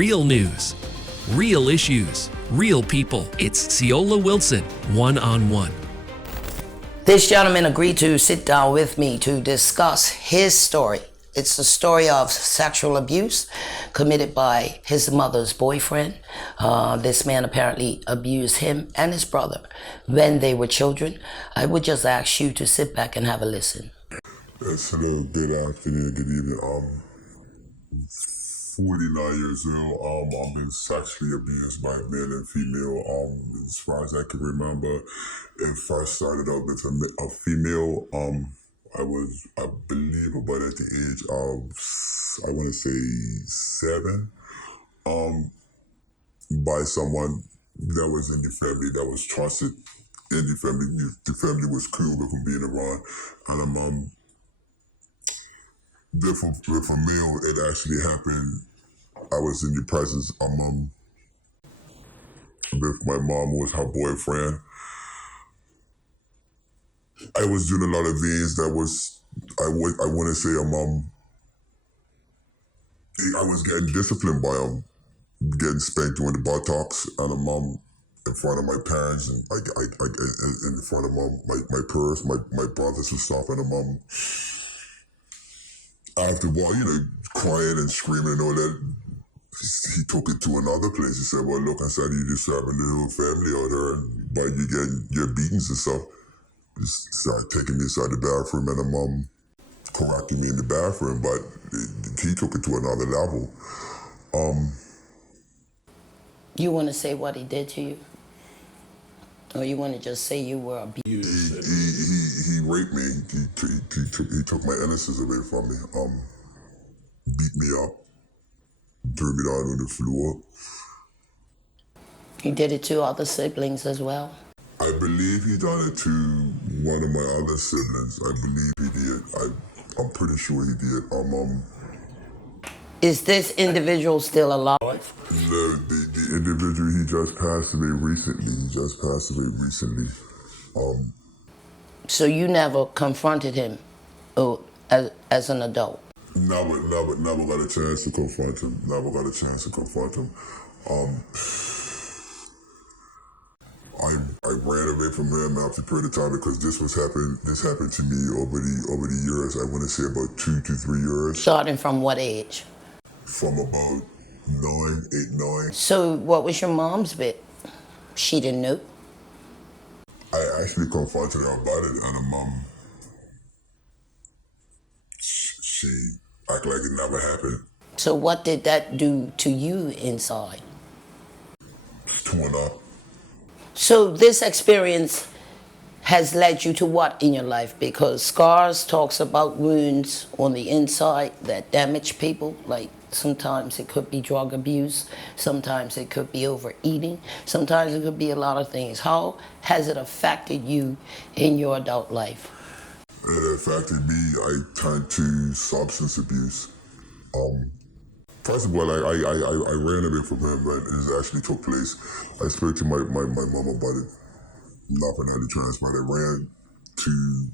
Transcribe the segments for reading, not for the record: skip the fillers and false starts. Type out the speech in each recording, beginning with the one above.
Real news, real issues, real people. It's Ceola Wilson, one-on-one. This gentleman agreed to sit down with me to discuss his story. It's the story of sexual abuse committed by his mother's boyfriend. This man apparently abused him and his brother when they were children. I would just ask you to sit back and have a listen. Yes, hello, good afternoon, good evening. 49 years old. I've been sexually abused by male and female. As far as I can remember, it first started out with a female. I believe, about at the age of, I want to say 7, by someone that was in the family, that was trusted in the family. The family was cool with him being around, and with a male, it actually happened. I was in the presence of with my mom, who was her boyfriend. I was doing a lot of things that was, I want to say, I was getting disciplined by him, getting spanked during the buttocks, and in front of my parents, and in front of my peers, my brothers and stuff, and after a while, crying and screaming and all that. He took it to another place. He said, well, look, I said, you just having a little family out there, and by you getting your beatings and stuff, just started taking me inside the bathroom, and mom correcting me in the bathroom, but he took it to another level. You want to say what he did to you? Or you want to just say you were abused? He raped me. He took my innocence away from me. Beat me up. Threw me down on the floor. He did it to other siblings as well? I believe he done it to one of my other siblings. I believe he did. I'm pretty sure he did. Is this individual still alive? The individual, he just passed away recently. So you never confronted him as an adult? Never got a chance to confront him. I ran away from him after a period of time because this happened to me over the years. I want to say about 2 to 3 years. Starting from what age? From about 8, 9. So what was your mom's bit? She didn't know? I actually confronted her about it, and she acted like it never happened. So what did that do to you inside? Torn up. So this experience has led you to what in your life? Because scars talks about wounds on the inside that damage people. Like sometimes it could be drug abuse, sometimes it could be overeating, sometimes it could be a lot of things. How has it affected you in your adult life? It affected me. I turned to substance abuse. First of all, I ran away from him, and it actually took place. I spoke to my mom about it, nothing had to transpire. I ran to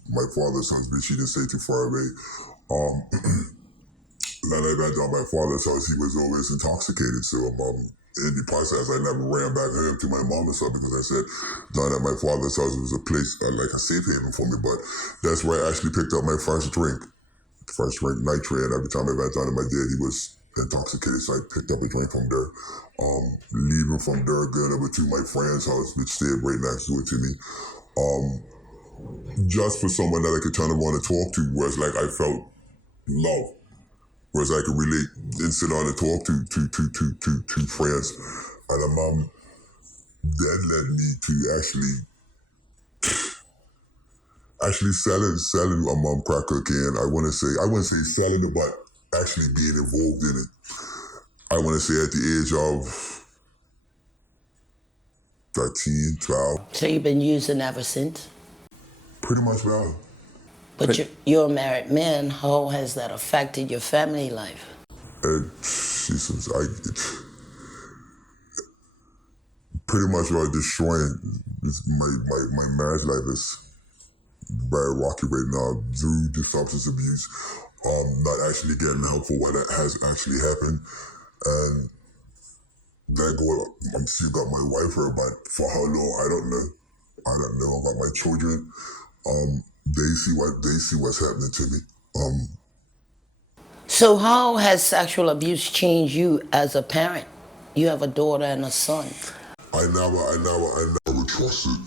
my father's house, but she didn't stay too far away. Then I went down my father's house. He was always intoxicated, so in the process, I never ran back home to my mama's house because I said down at my father's house was a place like a safe haven for me. But that's where I actually picked up my first drink nitrate. Every time I went down to my dad, he was intoxicated, so I picked up a drink from there. Leaving from there, going over to my friend's house, which stayed right next door to me. Just for someone that I could turn around and talk to, whereas like I felt love. Whereas I could relate and sit down and talk to friends. And that led me to actually selling crack cocaine. I wouldn't say selling it, but actually being involved in it. I want to say at the age of 13, 12. So you've been using ever since? Pretty much, well. But you're a married man. How has that affected your family life? Jesus, pretty much destroying my marriage life is very rocky right now due to substance abuse. Not actually getting help for what has actually happened, and that girl, I'm still got my wife here, but for how long, I don't know. I don't know. I got my children. They see what's happening to me. So how has sexual abuse changed you as a parent? You have a daughter and a son. I never trusted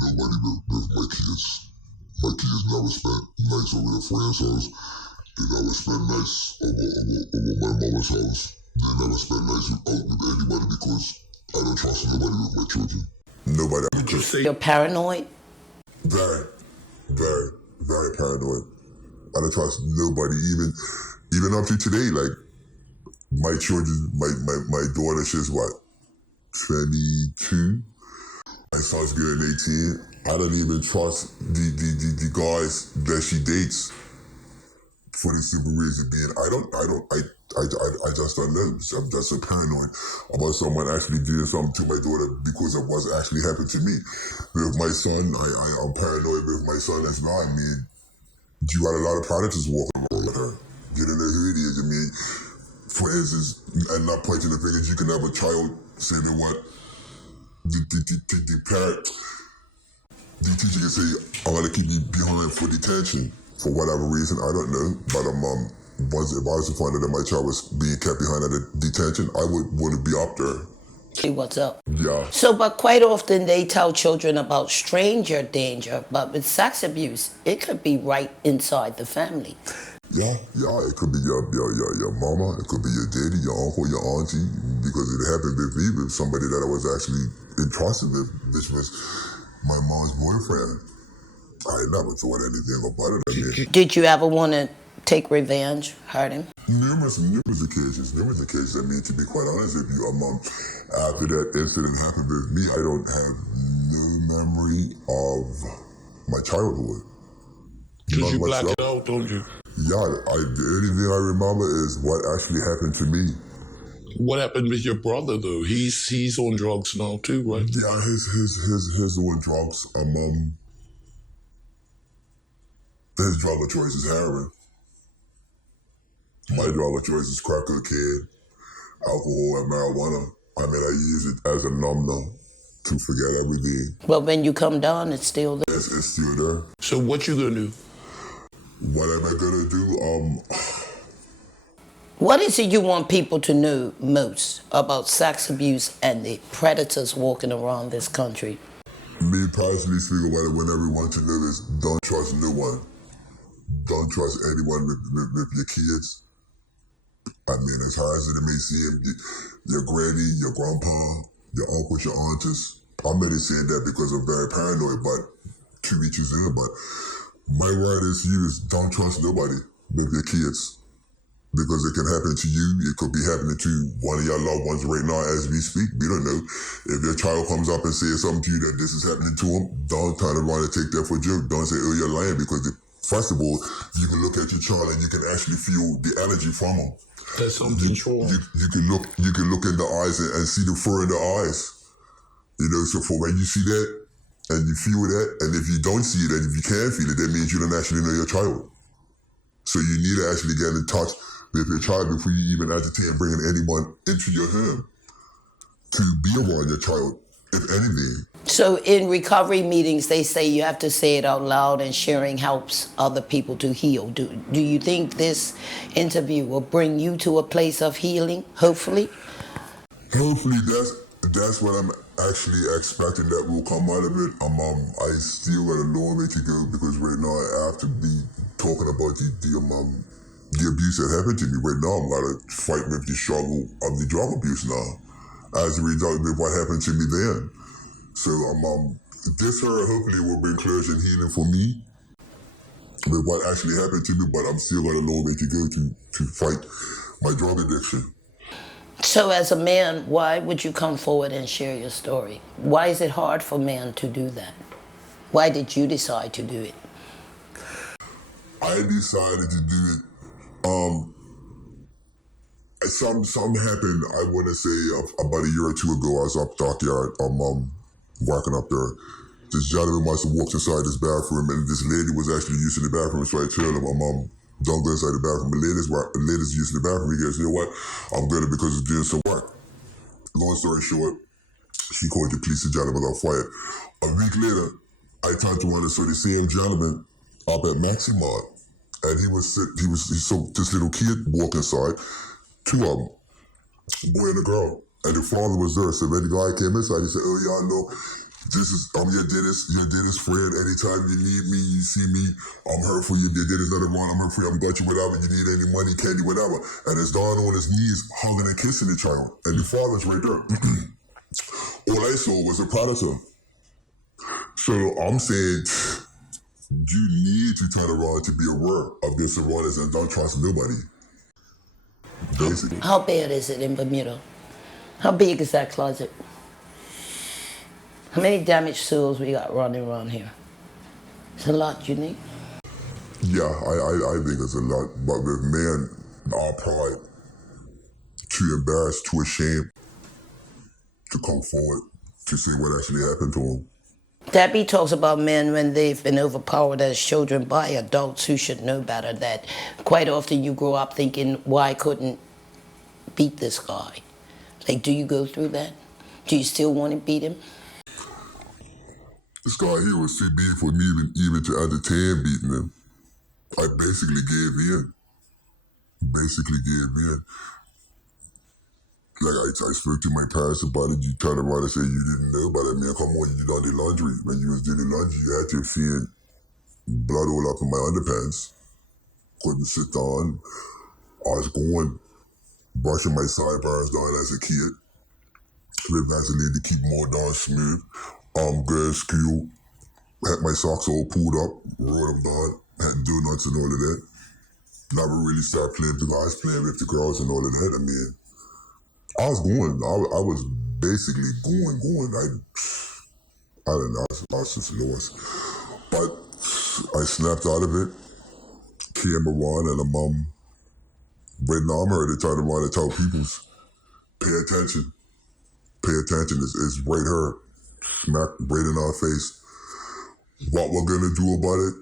nobody with my kids. My kids never spent nights over their friend's house. They never spent nights over my mama's house. They never spent nights out with anybody because I don't trust nobody with my children. Nobody. Would you say You're paranoid? Very, very, very paranoid. I don't trust nobody, even up to today. Like my children, my daughter, she's what, 22. My son's getting 18. I don't even trust the guys that she dates for the simple reason being I just don't know. I'm just so paranoid about someone actually doing something to my daughter because of what's actually happened to me. With my son, I'm paranoid with my son as well. I mean, you got a lot of predators walking around with her. You don't know who it is. I mean, for instance, and not pointing the fingers, you can have a child say that what the parent, the teacher can say, I'm gonna keep you behind for detention for whatever reason. I don't know, but if I was to find out that my child was being kept behind at a detention, I would want to be up there. See what's up. Yeah. So, but quite often they tell children about stranger danger, but with sex abuse, it could be right inside the family. Yeah, it could be your mama, it could be your daddy, your uncle, your auntie, because it happened with me with somebody that I was actually entrusted with, which was my mom's boyfriend. I never thought anything about it. I mean, Did you ever want to take revenge, hurt him? numerous occasions. I mean, to be quite honest with you, after that incident happened with me, I don't have no memory of my childhood. because you black it out, don't you? Yeah, the only thing I remember is what actually happened to me. What happened with your brother though? He's on drugs now too, right? Yeah, his on drugs. His drug of choice is heroin. My drug of choice is crack cocaine, alcohol, and marijuana. I mean, I use it as a numbner to forget everything. But when you come down, it's still there. It's still there. So what you gonna do? What am I gonna do? What is it you want people to know most about sex abuse and the predators walking around this country? Me personally speaking, what I want everyone to know is don't trust no one. Don't trust anyone with your kids. I mean, as hard as it may seem, your granny, your grandpa, your uncles, your aunties. I'm not saying that because I'm very paranoid, but to each his own. But my word is to you is don't trust nobody with your kids. Because it can happen to you. It could be happening to one of your loved ones right now as we speak. We don't know. If your child comes up and says something to you that this is happening to him, don't turn around and take that for a joke. Don't say, oh, you're lying. Because first of all, you can look at your child and you can actually feel the energy from him. That's something wrong. You can look in the eyes and see the fur in the eyes. You know, so for when you see that and you feel that, and if you don't see it and if you can't feel it, that means you don't actually know your child. So you need to actually get in touch with your child before you even entertain bringing anyone into your home to be around your child, if anything. So in recovery meetings, they say you have to say it out loud and sharing helps other people to heal. Do you think this interview will bring you to a place of healing, hopefully? Hopefully that's what I'm actually expecting that will come out of it. I still got a long way to go because right now I have to be talking about the abuse that happened to me. Right now I'm gotta fight with the struggle of the drug abuse now as a result of what happened to me then. So this hopefully will bring closure and healing for me with what actually happened to me, but I'm still got a long way to go to fight my drug addiction. So as a man, why would you come forward and share your story? Why is it hard for men to do that? Why did you decide to do it? I decided to do it. Something happened, I want to say about a year or two ago. I was up dockyard, working up there. This gentleman must have walked inside this bathroom and this lady was actually using the bathroom. So I told him, don't go inside the bathroom. The lady's using the bathroom. He goes, you know what? I'm good because it's doing some work. Long story short, she called the police, the gentleman got fired. A week later, I turned around and saw the same gentleman up at Maximart. And he saw this little kid walk inside, two of them, a boy and a girl. And the father was there. So when the guy came inside, he said, "Oh, y'all know, I'm your dentist friend. Anytime you need me, you see me, I'm here for you. There is nothing wrong. I'm here for you. I'm got you whatever. You need any money, candy, whatever." And it's down on his knees, hugging and kissing the child. And the father's right there. All I saw was a predator. So I'm saying, you need to turn around to be aware of your surroundings and don't trust nobody. Basically. How bad is it in Bermuda? How big is that closet? How many damaged souls we got running around here? It's a lot, you think? Yeah, I think it's a lot. But with men, our pride, too embarrassed, too ashamed to come forward to see what actually happened to them. Debbie talks about men when they've been overpowered as children by adults who should know better, that quite often you grow up thinking, why couldn't beat this guy? Like, do you go through that? Do you still want to beat him? This guy here was too big for me even to entertain beating him. I basically gave in. Like, I spoke to my parents about it. You turned around and said you didn't know about it. Man, come on, you done the laundry. When you was doing the laundry, you had your feet blood all up in my underpants. Couldn't sit down. I was going, brushing my sideburns down as a kid. With Vaseline to keep them all down smooth. Girl school. Had my socks all pulled up, rolled them down, had donuts and all of that. Never really started playing because I was playing with the girls and all of that. I mean, I was going. I was basically going. I don't know. I was just lost. But I snapped out of it, came around, and right now I'm here to turn around and tell people, pay attention. Pay attention. It's right here, smack right in our face. What we're gonna do about it,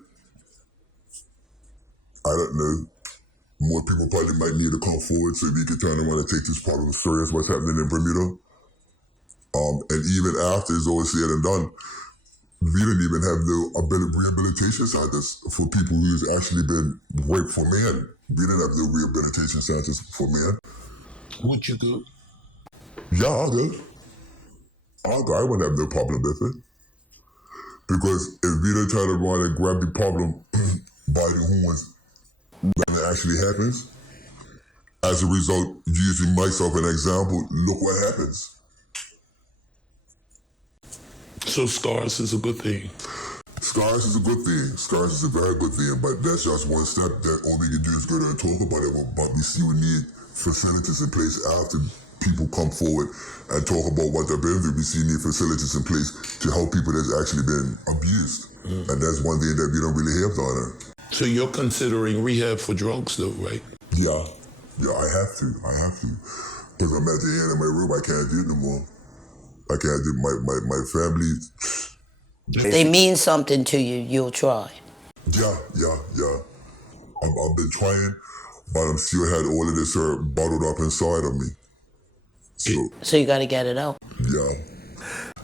I don't know. More people probably might need to come forward so we can turn around and take this problem serious, what's happening in Bermuda. And even after it's all said and done, we didn't even have no rehabilitation centers for people who's actually been raped for men. We didn't have no rehabilitation centers for men. Would you go? Yeah, I'll go. I wouldn't have no problem with it. Because if we don't turn around and grab the problem by the horns when it actually happens, as a result, using myself as an example, look what happens. So scars is a good thing. Scars is a good thing. Scars is a very good thing, but that's just one step that all we can do is go there and talk about it. But we still need facilities in place after people come forward and talk about what they've been through. We still need facilities in place to help people that's actually been abused. And that's one thing that we don't really have down there. So you're considering rehab for drugs though, right? Yeah, I have to. Because I'm at the end of my rope, I can't do it no more. I can't do my family. If they mean something to you, you'll try. Yeah. I've been trying, but I'm still had all of this bottled up inside of me. So you got to get it out. Yeah.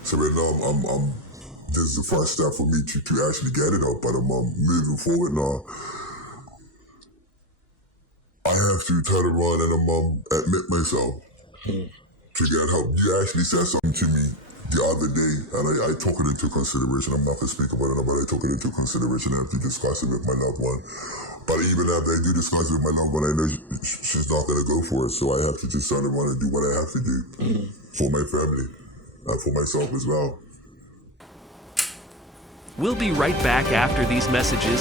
So right now, I'm this is the first step for me to actually get it out, but I'm moving forward now. I have to turn around and admit myself to get help. You actually said something to me the other day, and I took it into consideration. I'm not going to speak about it, but I took it into consideration. I have to discuss it with my loved one. But even after I do discuss it with my loved one, I know she's not going to go for it. So I have to just turn around and do what I have to do for my family and for myself as well. We'll be right back after these messages.